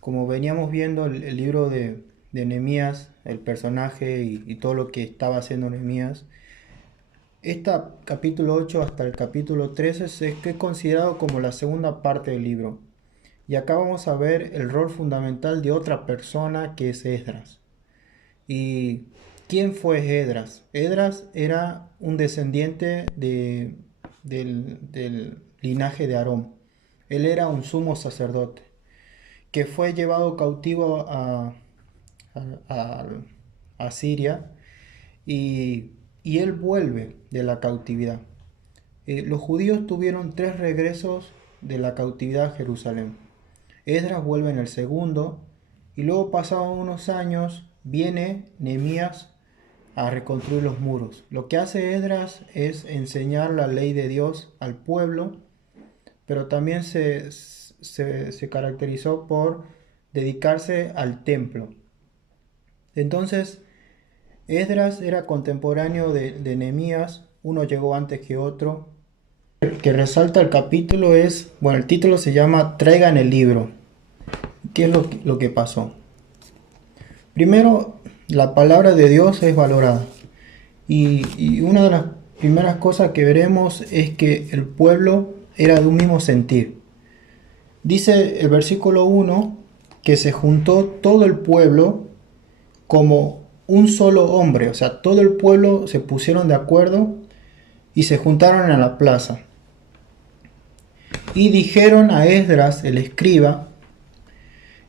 Como veníamos viendo el libro de Nehemías, el personaje y todo lo que estaba haciendo Nehemías, esta capítulo 8 hasta el capítulo 13 es considerado como la segunda parte del libro. Y acá vamos a ver el rol fundamental de otra persona que es Esdras. ¿Y quién fue Esdras? Esdras era un descendiente del linaje de Aarón. Él era un sumo sacerdote que fue llevado cautivo a- a Siria y, y él vuelve de la cautividad. Los judíos tuvieron tres regresos de la cautividad a Jerusalén. Esdras vuelve en el segundo y luego pasados unos años viene Nehemías a reconstruir los muros. Lo que hace Esdras es enseñar la ley de Dios al pueblo, pero también se caracterizó por dedicarse al templo. Entonces, Esdras era contemporáneo de Nehemías, uno llegó antes que otro. El que resalta el capítulo es, bueno, el título se llama Traigan el libro. ¿Qué es lo que pasó? Primero, la palabra de Dios es valorada. Y una de las primeras cosas que veremos es que el pueblo era de un mismo sentir. Dice el versículo 1 que se juntó todo el pueblo como un solo hombre, o sea, todo el pueblo se pusieron de acuerdo y se juntaron en la plaza. Y dijeron a Esdras, el escriba,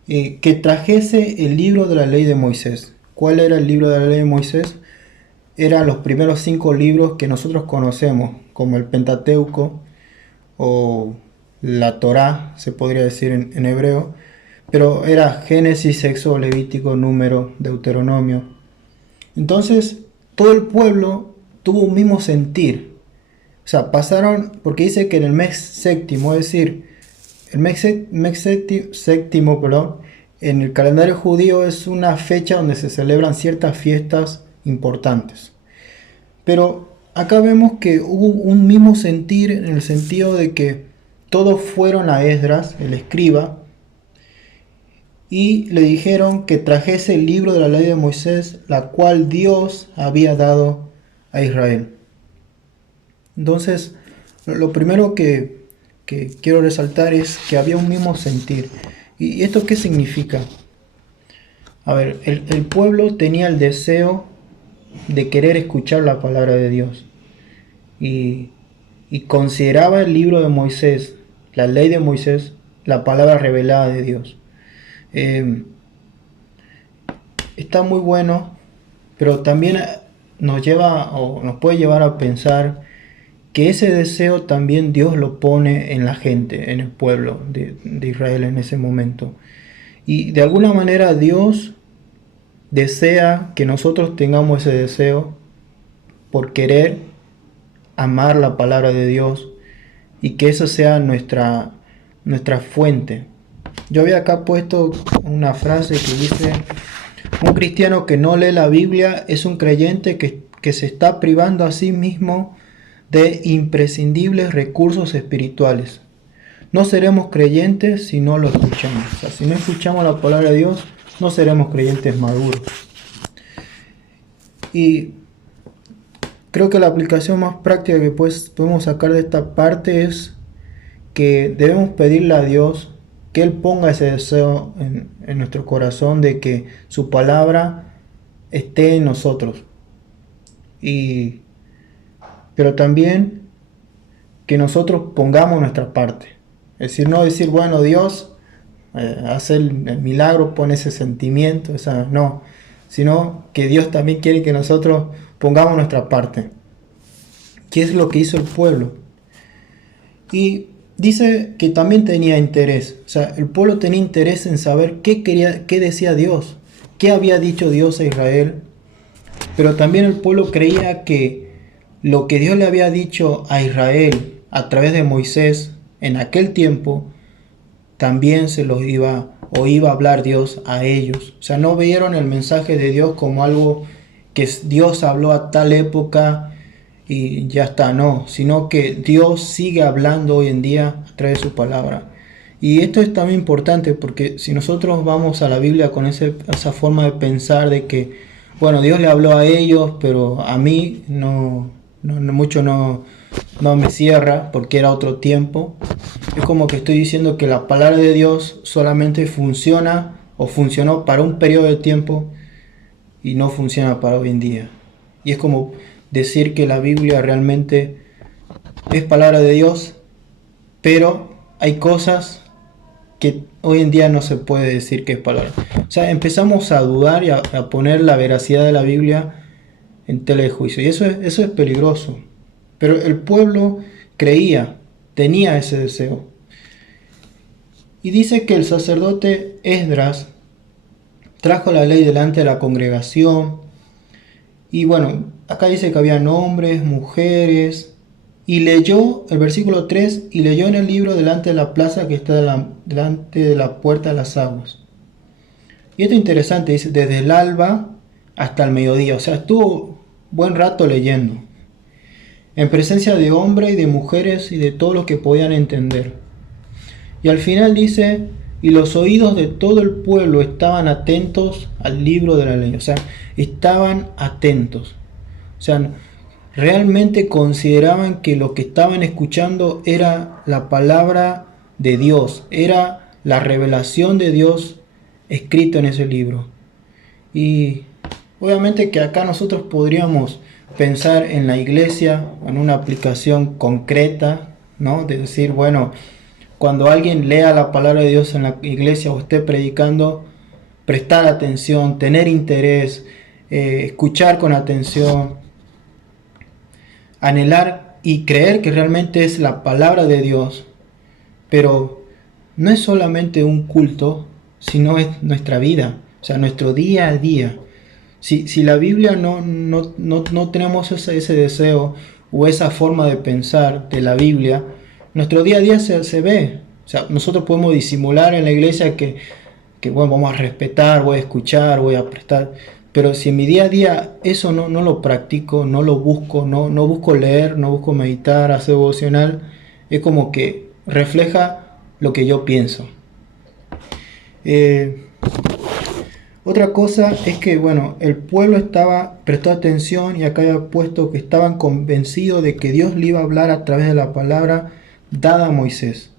que trajese el libro de la ley de Moisés. ¿Cuál era el libro de la ley de Moisés? Eran los primeros 5 libros que nosotros conocemos, como el Pentateuco o la Torá, se podría decir en hebreo, pero era Génesis, Éxodo, Levítico, Número, Deuteronomio. Entonces, todo el pueblo tuvo un mismo sentir. O sea, pasaron, porque dice que en el mes séptimo, es decir, el séptimo, perdón, en el calendario judío es una fecha donde se celebran ciertas fiestas importantes. Pero acá vemos que hubo un mismo sentir en el sentido de que todos fueron a Esdras, el escriba, y le dijeron que trajese el libro de la ley de Moisés, la cual Dios había dado a Israel. Entonces, lo primero que quiero resaltar es que había un mismo sentir. ¿Y esto qué significa? A ver, el pueblo tenía el deseo de querer escuchar la palabra de Dios y, y consideraba el libro de Moisés, la ley de Moisés, la palabra revelada de Dios. Eh, Está muy bueno, pero también nos lleva o nos puede llevar a pensar que ese deseo también Dios lo pone en la gente, en el pueblo de Israel en ese momento. Y de alguna manera Dios desea que nosotros tengamos ese deseo por querer amar la palabra de Dios y que eso sea nuestra fuente. Yo había acá puesto una frase que dice: un cristiano que no lee la Biblia es un creyente que se está privando a sí mismo de imprescindibles recursos espirituales. No seremos creyentes si no lo escuchamos. O sea, si no escuchamos la palabra de Dios, no seremos creyentes maduros. Y creo que la aplicación más práctica que podemos sacar de esta parte es que debemos pedirle a Dios que Él ponga ese deseo en nuestro corazón de que su palabra esté en nosotros. Y, pero también que nosotros pongamos nuestra parte. Es decir, no decir, bueno, Dios hace el milagro, pone ese sentimiento, no, sino que Dios también quiere que nosotros pongamos nuestra parte. ¿Qué es lo que hizo el pueblo? Y dice que también tenía interés, o sea, el pueblo tenía interés en saber qué decía Dios, qué había dicho Dios a Israel, pero también el pueblo creía que lo que Dios le había dicho a Israel a través de Moisés en aquel tiempo, también se los iba a hablar Dios a ellos. O sea, no vieron el mensaje de Dios como algo que Dios habló a tal época y ya está, no, sino que Dios sigue hablando hoy en día a través de su palabra. Y esto es también importante porque si nosotros vamos a la Biblia con esa forma de pensar de que, bueno, Dios le habló a ellos, pero a mí mucho no me cierra porque era otro tiempo. Es como que estoy diciendo que la palabra de Dios solamente funciona o funcionó para un periodo de tiempo y no funciona para hoy en día. Y es como decir que la Biblia realmente es palabra de Dios, pero hay cosas que hoy en día no se puede decir que es palabra. O sea, empezamos a dudar y a poner la veracidad de la Biblia en tela de juicio. Y eso es peligroso. Pero el pueblo creía, tenía ese deseo. Y dice que el sacerdote Esdras trajo la ley delante de la congregación. Y bueno, acá dice que había hombres, mujeres. Y leyó el versículo 3, y leyó en el libro delante de la plaza que está delante de la puerta de las aguas. Y esto es interesante, dice, desde el alba hasta el mediodía. O sea, estuvo buen rato leyendo. En presencia de hombres y de mujeres y de todos los que podían entender. Y al final dice, y los oídos de todo el pueblo estaban atentos al libro de la ley. O sea, estaban atentos. O sea, realmente consideraban que lo que estaban escuchando era la palabra de Dios, era la revelación de Dios escrito en ese libro. Y obviamente que acá nosotros podríamos pensar en la iglesia, en una aplicación concreta, ¿no? De decir, bueno, cuando alguien lea la palabra de Dios en la iglesia o esté predicando, prestar atención, tener interés, escuchar con atención, anhelar y creer que realmente es la palabra de Dios. Pero no es solamente un culto, sino es nuestra vida, o sea, nuestro día a día. Si la Biblia no tenemos ese deseo o esa forma de pensar de la Biblia, nuestro día a día se ve. O sea, nosotros podemos disimular en la iglesia que bueno, vamos a respetar, voy a escuchar, voy a prestar. Pero si en mi día a día eso no lo practico, no lo busco, no busco leer, no busco meditar, hacer devocional, es como que refleja lo que yo pienso. Otra cosa es que, bueno, el pueblo prestó atención y acá había puesto que estaban convencidos de que Dios le iba a hablar a través de la palabra dada a Moisés.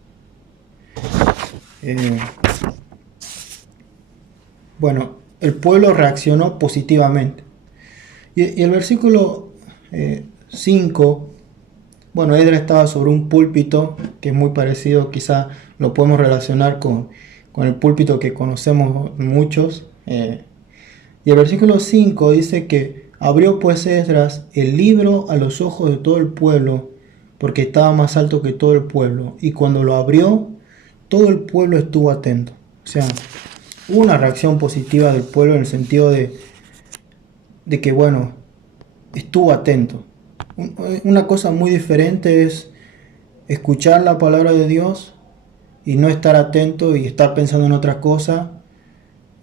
Bueno, el pueblo reaccionó positivamente. Y el versículo 5, bueno, Edra estaba sobre un púlpito que es muy parecido, quizá lo podemos relacionar con el púlpito que conocemos muchos. Y el versículo 5 dice que abrió pues Esdras el libro a los ojos de todo el pueblo, porque estaba más alto que todo el pueblo. Y cuando lo abrió, todo el pueblo estuvo atento. O sea, hubo una reacción positiva del pueblo en el sentido de que, bueno, estuvo atento. Una cosa muy diferente es escuchar la palabra de Dios y no estar atento y estar pensando en otra cosa.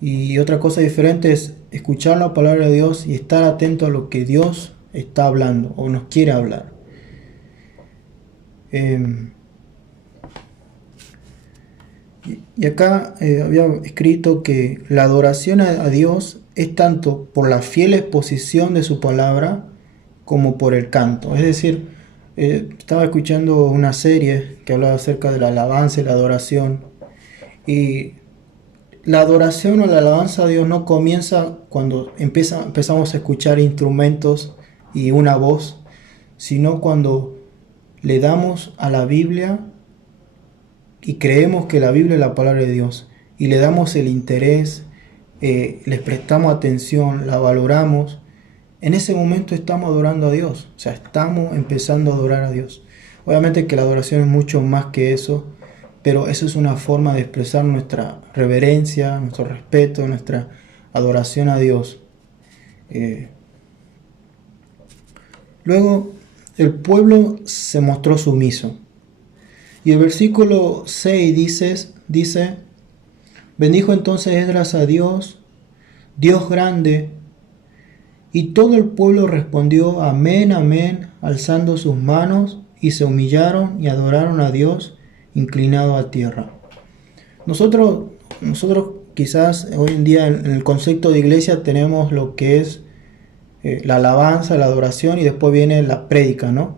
Y otra cosa diferente es escuchar la palabra de Dios y estar atento a lo que Dios está hablando o nos quiere hablar. Y acá había escrito que la adoración a Dios es tanto por la fiel exposición de su palabra como por el canto. Es decir, estaba escuchando una serie que hablaba acerca de la alabanza y la adoración. Y la adoración o la alabanza a Dios no comienza cuando empezamos a escuchar instrumentos y una voz, sino cuando le damos a la Biblia y creemos que la Biblia es la palabra de Dios y le damos el interés, les prestamos atención, la valoramos. En ese momento estamos adorando a Dios, o sea, estamos empezando a adorar a Dios. Obviamente que la adoración es mucho más que eso, pero eso es una forma de expresar nuestra reverencia, nuestro respeto, nuestra adoración a Dios. Luego, el pueblo se mostró sumiso. Y el versículo 6 dice, bendijo entonces Esdras a Dios, Dios grande, y todo el pueblo respondió amén, amén, alzando sus manos, y se humillaron y adoraron a Dios inclinado a tierra. Nosotros quizás hoy en día en el concepto de iglesia tenemos lo que es la alabanza, la adoración y después viene la prédica, ¿no?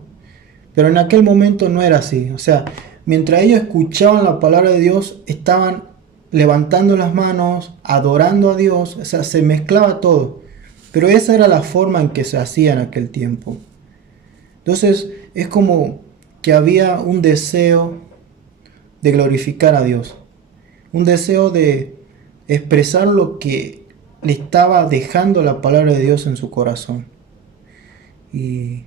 Pero en aquel momento no era así. O sea, mientras ellos escuchaban la palabra de Dios, estaban levantando las manos, adorando a Dios, o sea, se mezclaba todo. Pero esa era la forma en que se hacía en aquel tiempo. Entonces, es como que había un deseo de glorificar a Dios, un deseo de expresar lo que le estaba dejando la palabra de Dios en su corazón. Y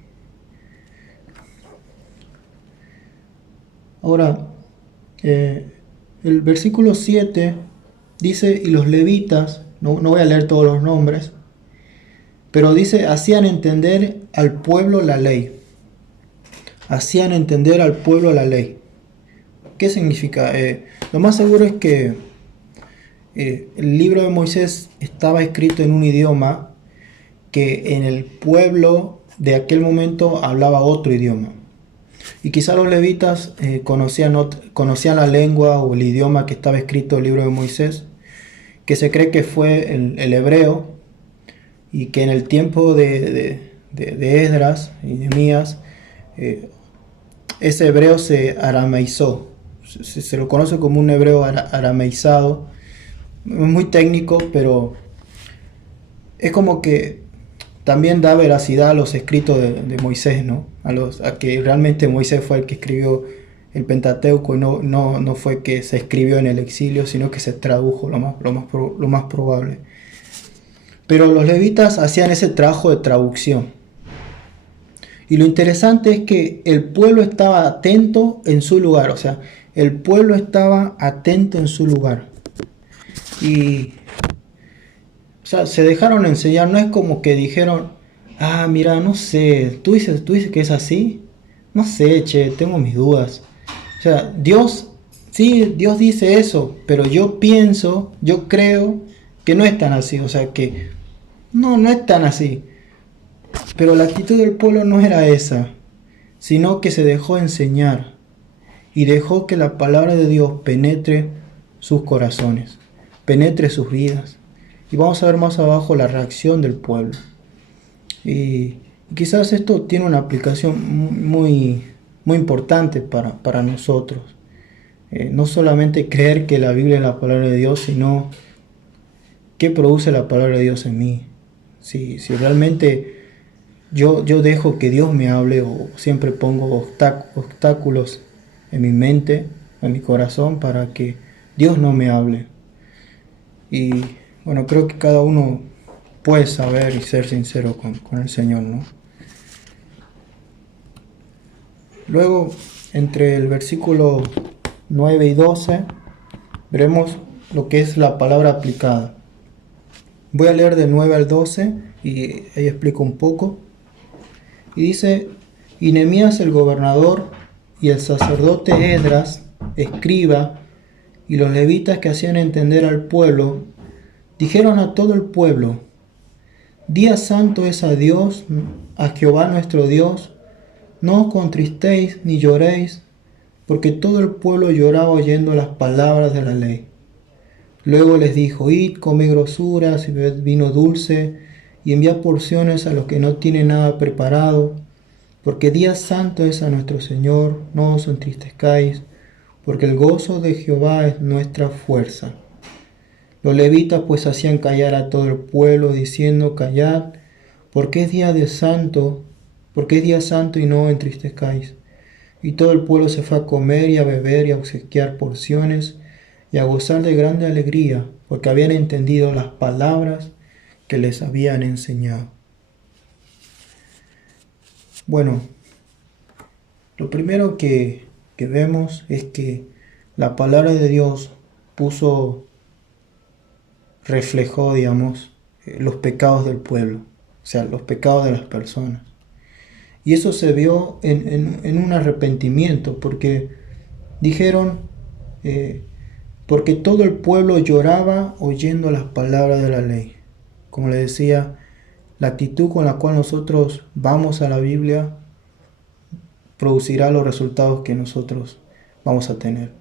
ahora, el versículo 7 dice, y los levitas, no voy a leer todos los nombres, pero dice, hacían entender al pueblo la ley. Hacían entender al pueblo la ley. ¿Qué significa? Lo más seguro es que el libro de Moisés estaba escrito en un idioma que en el pueblo de aquel momento hablaba otro idioma. Y quizá los levitas conocían la lengua o el idioma que estaba escrito en el libro de Moisés, que se cree que fue el hebreo, y que en el tiempo de Esdras y Nehemías, ese hebreo se arameizó. Se lo conoce como un hebreo arameizado. Es muy técnico, pero es como que también da veracidad a los escritos de Moisés, ¿no? A que realmente Moisés fue el que escribió el Pentateuco y no fue que se escribió en el exilio, sino que se tradujo lo más probable. Pero los levitas hacían ese trabajo de traducción. Y lo interesante es que el pueblo estaba atento en su lugar, o sea, el pueblo estaba atento en su lugar. Y, o sea, se dejaron enseñar, no es como que dijeron, mira, no sé, ¿tú dices que es así? No sé, che, tengo mis dudas. O sea, Dios dice eso, pero yo creo que no es tan así, o sea, que no es tan así. Pero la actitud del pueblo no era esa, sino que se dejó enseñar y dejó que la palabra de Dios penetre sus corazones, penetre sus vidas. Y vamos a ver más abajo la reacción del pueblo. Y quizás esto tiene una aplicación muy importante para nosotros. No solamente creer que la Biblia es la palabra de Dios, sino qué produce la palabra de Dios en mí. Si realmente yo dejo que Dios me hable, o siempre pongo obstáculos en mi mente, en mi corazón, para que Dios no me hable. Y bueno, creo que cada uno puede saber y ser sincero con el Señor, ¿no? Luego, entre el versículo 9 y 12, veremos lo que es la palabra aplicada. Voy a leer de 9 al 12 y ahí explico un poco. Y dice, y Nehemías el gobernador y el sacerdote Esdras, escriba, y los levitas que hacían entender al pueblo, dijeron a todo el pueblo, día santo es a Dios, a Jehová nuestro Dios, no os contristéis ni lloréis, porque todo el pueblo lloraba oyendo las palabras de la ley. Luego les dijo, id, comed grosuras y bebed vino dulce, y enviad porciones a los que no tienen nada preparado, porque día santo es a nuestro Señor, no os entristezcáis, porque el gozo de Jehová es nuestra fuerza. Los levitas pues hacían callar a todo el pueblo, diciendo, callad, porque es día santo y no os entristezcáis. Y todo el pueblo se fue a comer y a beber y a obsequiar porciones y a gozar de grande alegría, porque habían entendido las palabras que les habían enseñado. Bueno, lo primero que vemos es que la palabra de Dios reflejó, digamos, los pecados del pueblo, o sea, los pecados de las personas. Y eso se vio en un arrepentimiento, porque dijeron, porque todo el pueblo lloraba oyendo las palabras de la ley. Como les decía, la actitud con la cual nosotros vamos a la Biblia producirá los resultados que nosotros vamos a tener.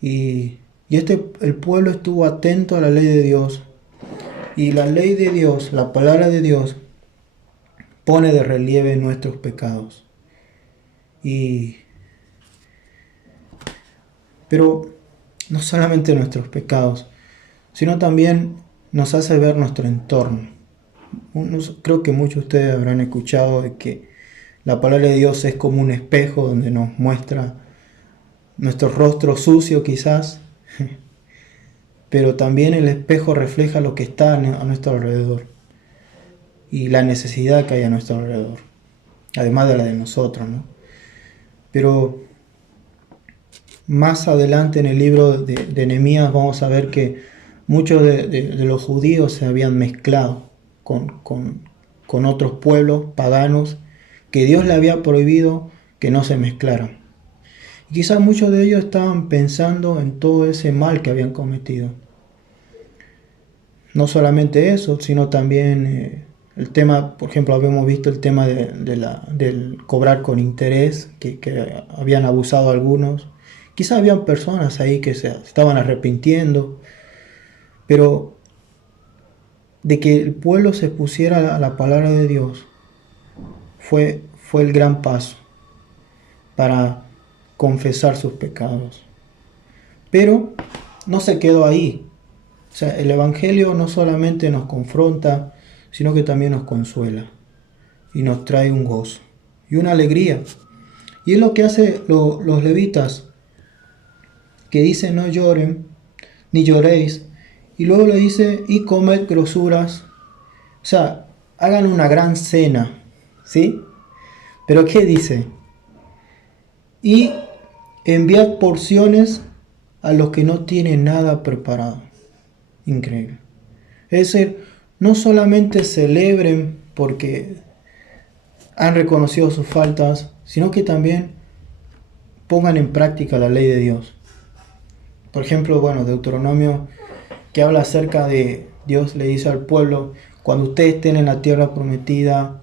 Y Y el pueblo estuvo atento a la ley de Dios. Y la ley de Dios, la palabra de Dios, pone de relieve nuestros pecados. Pero no solamente nuestros pecados, sino también nos hace ver nuestro entorno. Creo que muchos de ustedes habrán escuchado de que la palabra de Dios es como un espejo donde nos muestra nuestro rostro sucio quizás, pero también el espejo refleja lo que está a nuestro alrededor y la necesidad que hay a nuestro alrededor, además de la de nosotros, ¿no? Pero más adelante en el libro de Nehemías vamos a ver que muchos de los judíos se habían mezclado con otros pueblos paganos que Dios le había prohibido que no se mezclaran. Y quizás muchos de ellos estaban pensando en todo ese mal que habían cometido. No solamente eso, sino también el tema, por ejemplo, habíamos visto el tema del cobrar con interés, que habían abusado algunos. Quizás habían personas ahí que se estaban arrepintiendo, pero de que el pueblo se pusiera a la palabra de Dios fue el gran paso para confesar sus pecados. Pero no se quedó ahí. O sea, el Evangelio no solamente nos confronta, sino que también nos consuela y nos trae un gozo y una alegría. Y es lo que hacen los levitas, que dicen no lloren, ni lloréis, y luego le dice y comed grosuras. O sea, hagan una gran cena, ¿sí? Pero ¿qué dice? Y enviad porciones a los que no tienen nada preparado. Increíble. Es decir, no solamente celebren porque han reconocido sus faltas, sino que también pongan en práctica la ley de Dios. Por ejemplo, Deuteronomio, que habla acerca de Dios le dice al pueblo, cuando ustedes estén en la tierra prometida,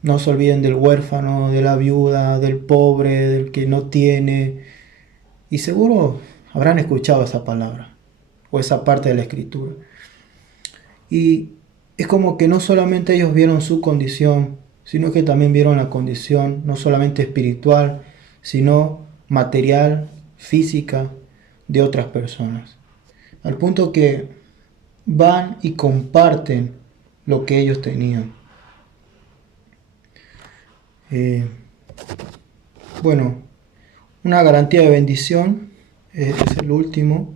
no se olviden del huérfano, de la viuda, del pobre, del que no tiene. Y seguro habrán escuchado esa palabra o esa parte de la escritura. Y es como que no solamente ellos vieron su condición, sino que también vieron la condición no solamente espiritual, sino material, física de otras personas. Al punto que van y comparten lo que ellos tenían. Una garantía de bendición es el último.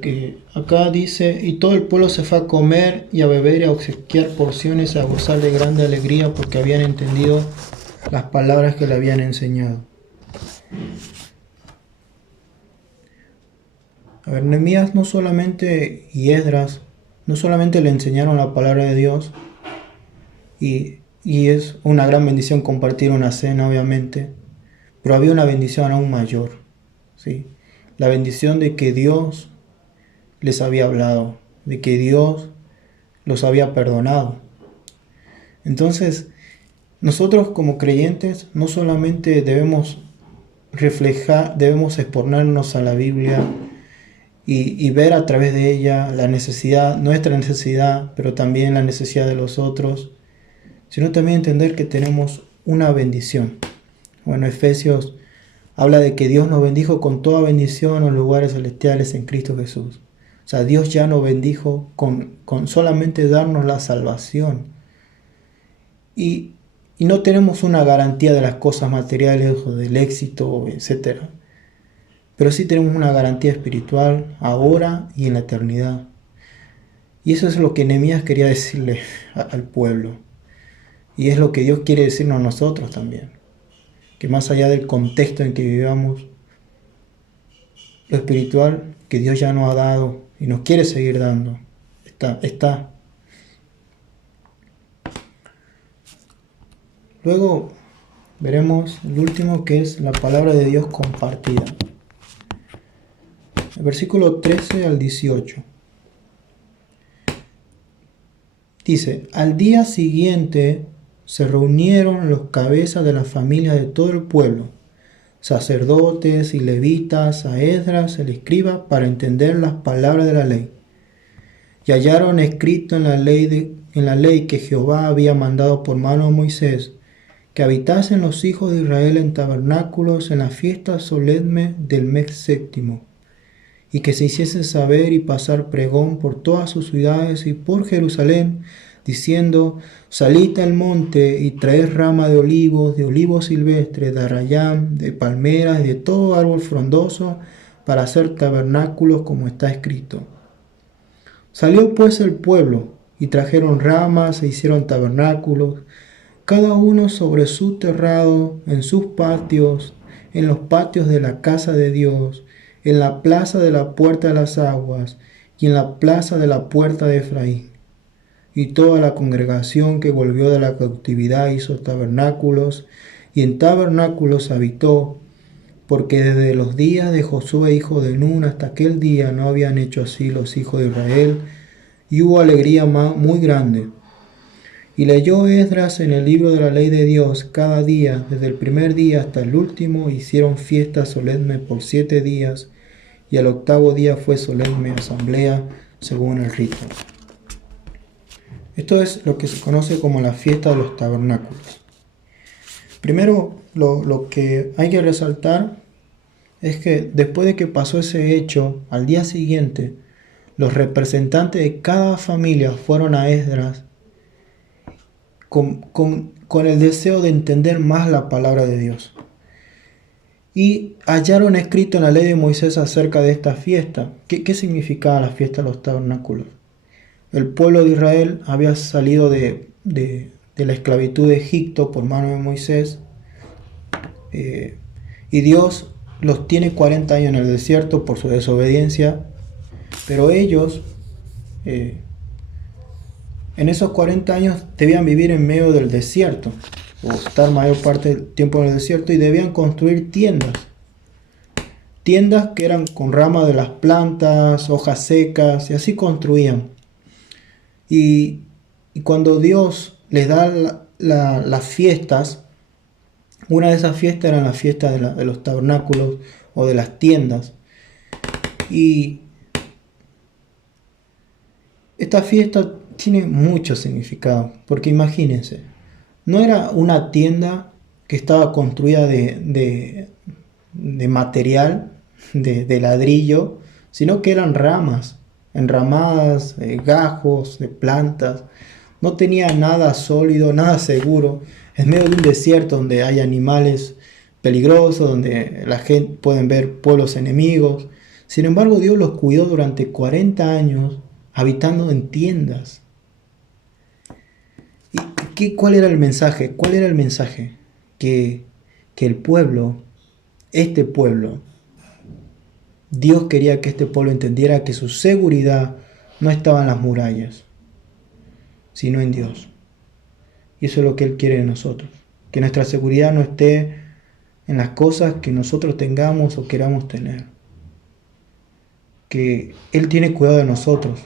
Que acá dice, y todo el pueblo se fue a comer y a beber y a obsequiar porciones, a gozar de grande alegría porque habían entendido las palabras que le habían enseñado. Nehemías no solamente y Esdras no solamente le enseñaron la palabra de Dios, y es una gran bendición compartir una cena, obviamente, pero había una bendición aún mayor, ¿sí? La bendición de que Dios les había hablado, de que Dios los había perdonado. Entonces, nosotros como creyentes no solamente debemos debemos exponernos a la Biblia y ver a través de ella la necesidad, nuestra necesidad, pero también la necesidad de los otros, sino también entender que tenemos una bendición. Efesios habla de que Dios nos bendijo con toda bendición en los lugares celestiales en Cristo Jesús. O sea, Dios ya nos bendijo con solamente darnos la salvación. Y no tenemos una garantía de las cosas materiales o del éxito, etc. Pero sí tenemos una garantía espiritual ahora y en la eternidad. Y eso es lo que Nehemías quería decirle al pueblo. Y es lo que Dios quiere decirnos a nosotros también. Que más allá del contexto en que vivamos, lo espiritual que Dios ya nos ha dado y nos quiere seguir dando, está. Luego veremos el último, que es la palabra de Dios compartida. El versículo 13 al 18. Dice, al día siguiente se reunieron los cabezas de las familias de todo el pueblo, sacerdotes y levitas, a Esdras el escriba, para entender las palabras de la ley. Y hallaron escrito en la ley que Jehová había mandado por mano de Moisés, que habitasen los hijos de Israel en tabernáculos en la fiesta solemne del mes séptimo, y que se hiciese saber y pasar pregón por todas sus ciudades y por Jerusalén, diciendo: salid al monte y traed rama de olivos silvestres, de arrayán, de palmeras y de todo árbol frondoso, para hacer tabernáculos como está escrito. Salió pues el pueblo, y trajeron ramas e hicieron tabernáculos, cada uno sobre su terrado, en sus patios, en los patios de la casa de Dios, en la plaza de la puerta de las aguas, y en la plaza de la puerta de Efraín. Y toda la congregación que volvió de la cautividad hizo tabernáculos, y en tabernáculos habitó, porque desde los días de Josué hijo de Nun hasta aquel día no habían hecho así los hijos de Israel, y hubo alegría muy grande. Y leyó Esdras en el libro de la ley de Dios cada día, desde el primer día hasta el último. Hicieron fiesta solemne por 7 días, y al octavo día fue solemne asamblea según el rito. Esto es lo que se conoce como la fiesta de los tabernáculos. Primero, lo que hay que resaltar es que después de que pasó ese hecho, al día siguiente, los representantes de cada familia fueron a Esdras con el deseo de entender más la palabra de Dios. Y hallaron escrito en la ley de Moisés acerca de esta fiesta. ¿Qué significaba la fiesta de los tabernáculos? El pueblo de Israel había salido de la esclavitud de Egipto por mano de Moisés, y Dios los tiene 40 años en el desierto por su desobediencia, pero ellos en esos 40 años debían vivir en medio del desierto, o estar mayor parte del tiempo en el desierto, y debían construir tiendas que eran con ramas de las plantas, hojas secas, y así construían. Y cuando Dios les da las fiestas, una de esas fiestas eran las fiestas de los tabernáculos o de las tiendas. Y esta fiesta tiene mucho significado, porque imagínense, no era una tienda que estaba construida de material, de ladrillo, sino que eran ramas, enramadas, gajos, de plantas. No tenía nada sólido, nada seguro, en medio de un desierto donde hay animales peligrosos, donde la gente puede ver pueblos enemigos. Sin embargo, Dios los cuidó durante 40 años habitando en tiendas. ¿Y cuál era el mensaje? ¿Cuál era el mensaje? Que el pueblo, este pueblo, Dios quería que este pueblo entendiera que su seguridad no estaba en las murallas, sino en Dios. Y eso es lo que Él quiere de nosotros. Que nuestra seguridad no esté en las cosas que nosotros tengamos o queramos tener. Que Él tiene cuidado de nosotros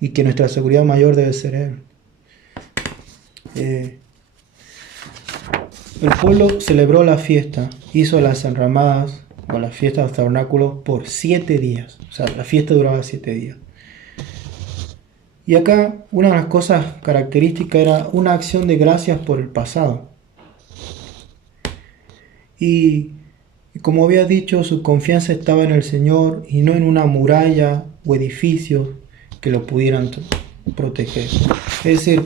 y que nuestra seguridad mayor debe ser Él. El pueblo celebró la fiesta, hizo las enramadas o la fiesta de los tabernáculos por 7 días. O sea, la fiesta duraba 7 días. Y acá una de las cosas características era una acción de gracias por el pasado. Y como había dicho, su confianza estaba en el Señor y no en una muralla o edificios que lo pudieran proteger. Es decir,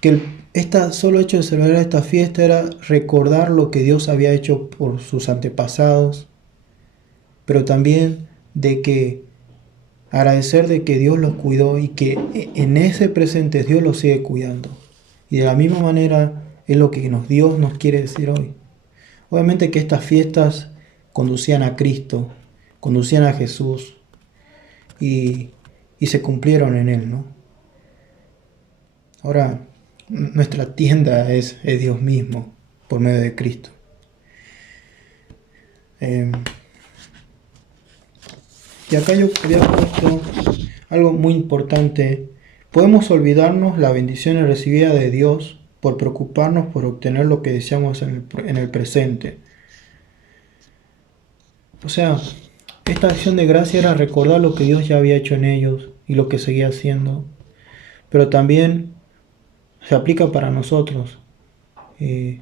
que solo hecho de celebrar esta fiesta era recordar lo que Dios había hecho por sus antepasados, pero también de que agradecer de que Dios los cuidó y que en ese presente Dios los sigue cuidando. Y de la misma manera es lo que Dios nos quiere decir hoy. Obviamente que estas fiestas conducían a Cristo, conducían a Jesús y se cumplieron en Él, ¿no? Ahora, nuestra tienda es Dios mismo por medio de Cristo. Y acá yo había puesto algo muy importante. Podemos olvidarnos las bendiciones recibidas de Dios por preocuparnos por obtener lo que deseamos en el presente. O sea, esta acción de gracia era recordar lo que Dios ya había hecho en ellos y lo que seguía haciendo. Pero también se aplica para nosotros. eh,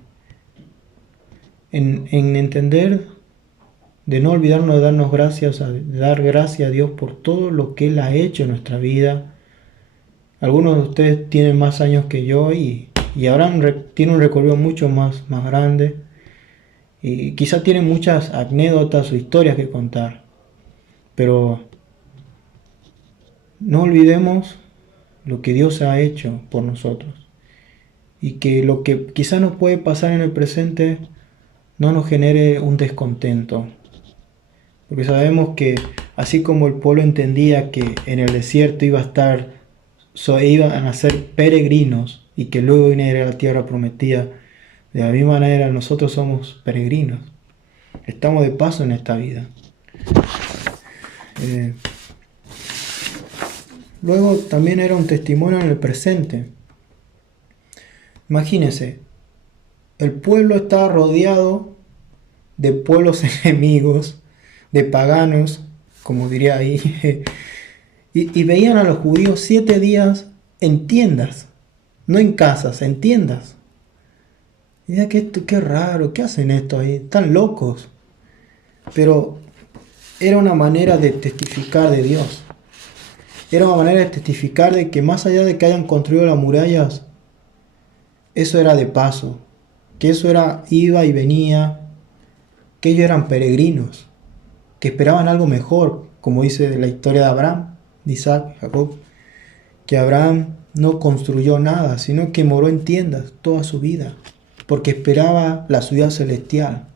en entender de no olvidarnos de darnos gracias, de dar gracias a Dios por todo lo que Él ha hecho en nuestra vida. Algunos de ustedes tienen más años que yo y Abraham tiene un recorrido mucho más grande y quizá tiene muchas anécdotas o historias que contar, pero no olvidemos lo que Dios ha hecho por nosotros y que lo que quizá nos puede pasar en el presente no nos genere un descontento, porque sabemos que así como el pueblo entendía que en el desierto iba a estar, iban a ser peregrinos y que luego iban a ir a la tierra prometida, de la misma manera nosotros somos peregrinos, estamos de paso en esta vida. Luego también era un testimonio en el presente. Imagínense, el pueblo estaba rodeado de pueblos enemigos, de paganos, como diría ahí, y veían a los judíos 7 días en tiendas, no en casas, en tiendas. Y decía que esto, qué raro, ¿qué hacen esto ahí? Están locos. Pero era una manera de testificar de Dios. Era una manera de testificar de que más allá de que hayan construido las murallas, eso era de paso, que eso era, iba y venía, que ellos eran peregrinos, que esperaban algo mejor, como dice la historia de Abraham, de Isaac, Jacob, que Abraham no construyó nada, sino que moró en tiendas toda su vida, porque esperaba la ciudad celestial.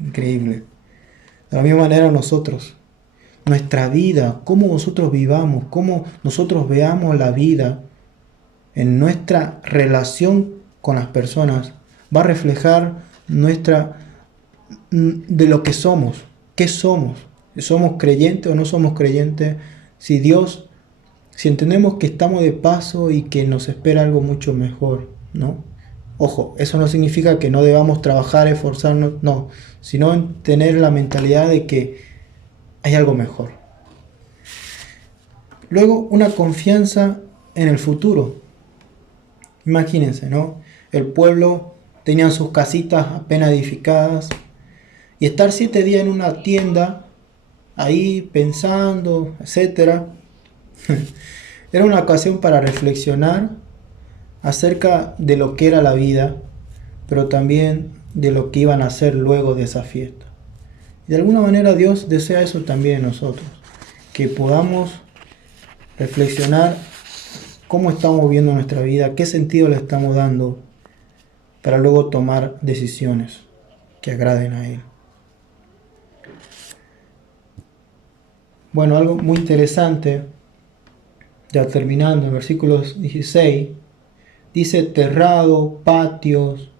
Increíble. De la misma manera nosotros, nuestra vida, cómo nosotros vivamos, cómo nosotros veamos la vida en nuestra relación con las personas, va a reflejar de lo que somos, qué somos, somos creyentes o no somos creyentes, si entendemos que estamos de paso y que nos espera algo mucho mejor, ¿no? Ojo, eso no significa que no debamos trabajar, esforzarnos, no, sino en tener la mentalidad de que hay algo mejor. Luego, una confianza en el futuro. Imagínense, ¿no? El pueblo tenía sus casitas apenas edificadas y estar 7 días en una tienda, ahí pensando, etcétera, era una ocasión para reflexionar acerca de lo que era la vida, pero también de lo que iban a hacer luego de esa fiesta. Y de alguna manera Dios desea eso también en nosotros, que podamos reflexionar cómo estamos viendo nuestra vida, qué sentido le estamos dando, para luego tomar decisiones que agraden a Él. Bueno, algo muy interesante, ya terminando, en versículos 16, dice terrado, patios.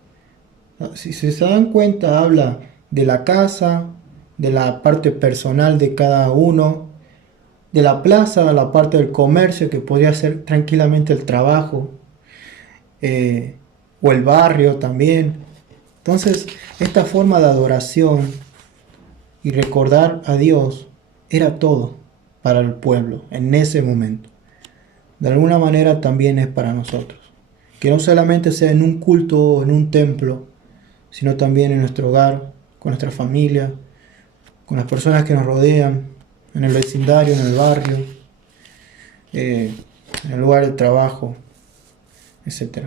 Si se dan cuenta, habla de la casa, de la parte personal de cada uno, de la plaza, la parte del comercio, que podría ser tranquilamente el trabajo, o el barrio también. Entonces, esta forma de adoración y recordar a Dios era todo para el pueblo en ese momento. De alguna manera también es para nosotros. Que no solamente sea en un culto o en un templo, sino también en nuestro hogar, con nuestra familia, con las personas que nos rodean, en el vecindario, en el barrio, en el lugar de trabajo, etc.